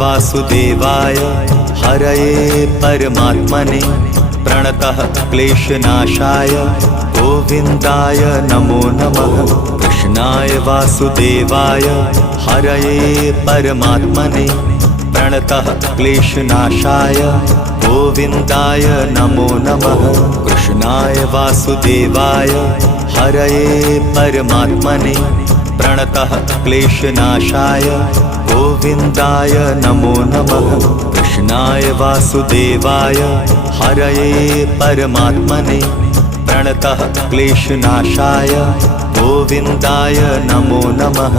वासुदेवाय हरये परमात्मने प्रणतः क्लेशनाशाय गोविन्दाय नमो नमः। कृष्णाय वासुदेवाय हरये परमात्मने प्रणतः क्लेशनाशाय गोविन्दाय नमो नमः। कृष्णाय वासुदेवाय हरये परमात्मने प्रणतः क्लेशनाशाय गोविन्दाय नमो नमः। कृष्णाय वासुदेवाय हरये परमात्मने प्रणतः क्लेशनाशाय गोविन्दाय नमो नमः।